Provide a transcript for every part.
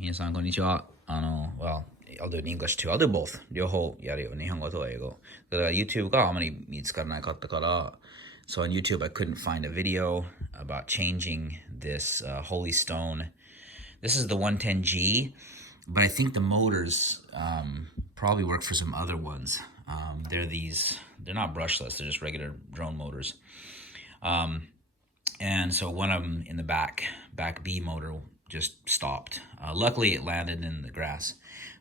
皆さん、こんにちは。well, I'll do it in English too. I'll do both. 両方やるよ。日本語と英語。だから YouTube があまり見つからなかったから、so on YouTube I couldn't find a video about changing this holy stone. This is the 110G, but I think the motors probably work for some other ones. They're not brushless, they're just regular drone motors. And so one of them in the back B motor just stopped. Luckily it landed in the grass.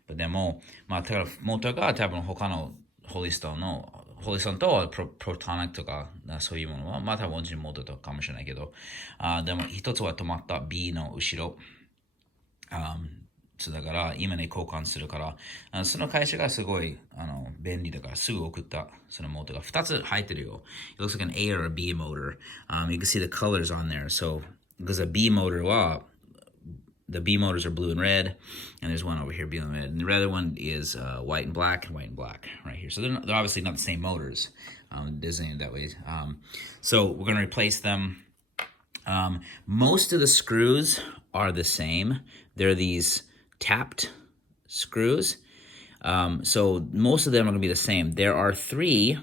But でも、だからモーターが多分他のホリストンとプロトニックとかそういうものは、多分同じモーターとかもしれないけど、でも一つは止まった B の後ろ。そうだから今ね交換するからその会社がすごい便利だからすぐ送ったそのモーターが2つ入ってるよ。It looks like an A or a B motor. You can see the colors on there. So because a B motor はthe B motors are blue and red, and there's one over here blue and red, and the other one is white and black right here. So they're obviously not the same motors, designated that way. So we're going to replace them. Most of the screws are the same. They're these tapped screws. So most of them are going to be the same. There are 3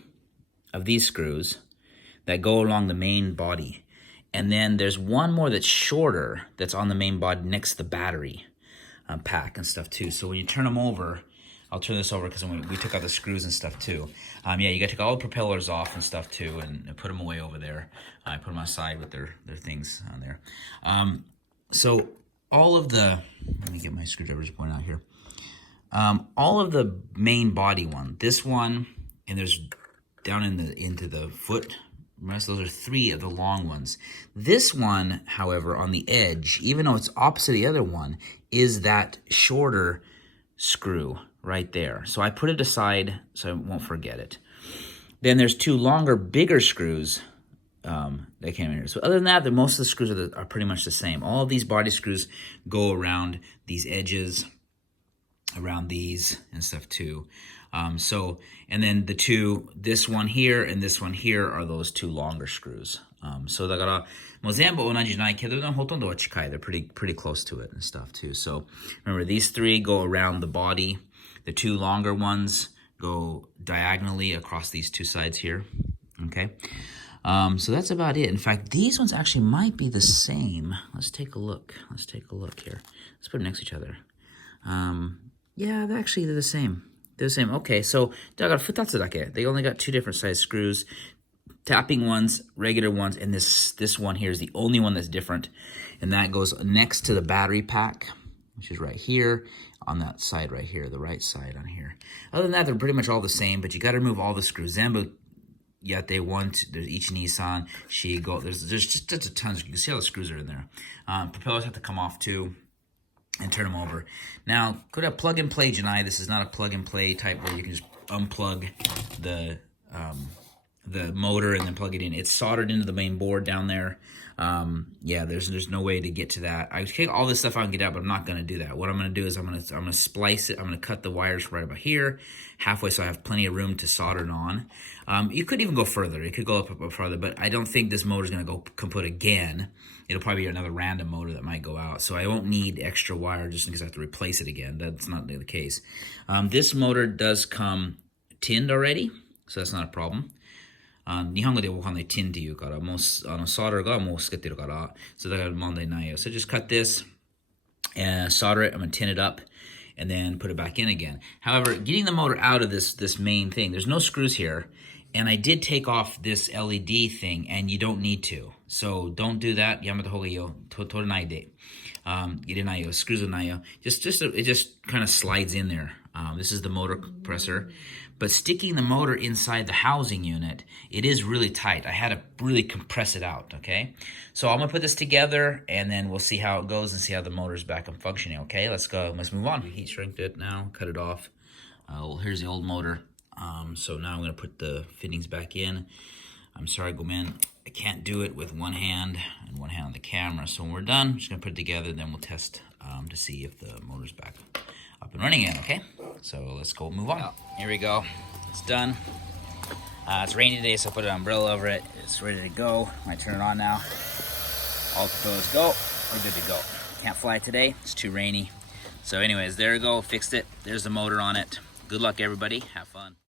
of these screws that go along the main body. And then there's one more that's shorter that's on the main body next to the battery pack and stuff too. So when you turn them over, I'll turn this over because we took out the screws and stuff too. Yeah, you got to take all the propellers off and stuff too and put them away over there. I put them aside with their things on there. So all of the, let me get my screwdrivers pointed out here. All of the main body one, this one, and there's down into the foot. Those are 3 of the long ones. This one, however, on the edge, even though it's opposite the other one, is that shorter screw right there. So I put it aside so I won't forget it. Then there's 2 longer, bigger screws that came in here. So other than that, most of the screws are pretty much the same. All of these body screws go around these edges, around these and stuff too. And then this one here and this one here are those 2 longer screws. So だからもう全部同じじゃないけどほとんどは近い. They're pretty close to it and stuff too. So remember, these 3 go around the body. The 2 longer ones go diagonally across these 2 sides here. Okay. So that's about it. In fact, these ones actually might be the same. Let's take a look here. Let's put them next to each other. Yeah, they're the same. They're the same. Okay, so だから2つだけ. They only got 2 different size screws. Tapping ones, regular ones, and this one here is the only one that's different. And that goes next to the battery pack, which is right here, on that side right here, the right side on here. Other than that, they're pretty much all the same, but you got to remove all the screws. Zambu, yet they want, there's each Nissan, Shigo, there's just a ton. You can see all the screws are in there. Propellers have to come off too. And turn them over. Now, could have plug and play, Janai. This is not a plug and play type where you can just unplug the motor and then plug it in. It's soldered into the main board down there. Yeah, there's no way to get to that. I take all this stuff out and get out, but I'm not going to do that. What I'm going to do is I'm going to splice it. I'm going to cut the wires right about here, halfway, so I have plenty of room to solder it on. You could even go further. It could go up further, but I don't think this motor is going to go kaput again. It'll probably be another random motor that might go out. So I won't need extra wire just in case I have to replace it again. That's not the case. This motor does come tinned already, so that's not a problem. 日本語でわかんない tin って言うから、もうsolder がもうつけてるから、so だから問題ないよ. So just cut this and solder it. I'm going to tin it up and then put it back in again. However, getting the motor out of this main thing, there's no screws here. And I did take off this LED thing, and you don't need to. So don't do that. Yamata hoga yo. Torenai de. Irenai yo. Screwsないよ. It just kind of slides in there. This is the motor compressor. But sticking the motor inside the housing unit, it is really tight. I had to really compress it out, okay? So I'm going to put this together, and then we'll see how it goes and see how the motor's back and functioning, okay? Let's go. Let's move on. Heat shrinked it now. Cut it off. Here's the old motor. So now I'm going to put the fittings back in. I'm sorry, Gomen, I can't do it with one hand and one hand on the camera. So when we're done, I'm just going to put it together, then we'll test to see if the motor's back up and running again, okay? So let's go move on. Here we go. It's done. It's rainy today, so I put an umbrella over it. It's ready to go. I turn it on now. All the propellers go. We're good to go. Can't fly today. It's too rainy. So anyways, there you go, fixed it. There's the motor on it. Good luck everybody, have fun.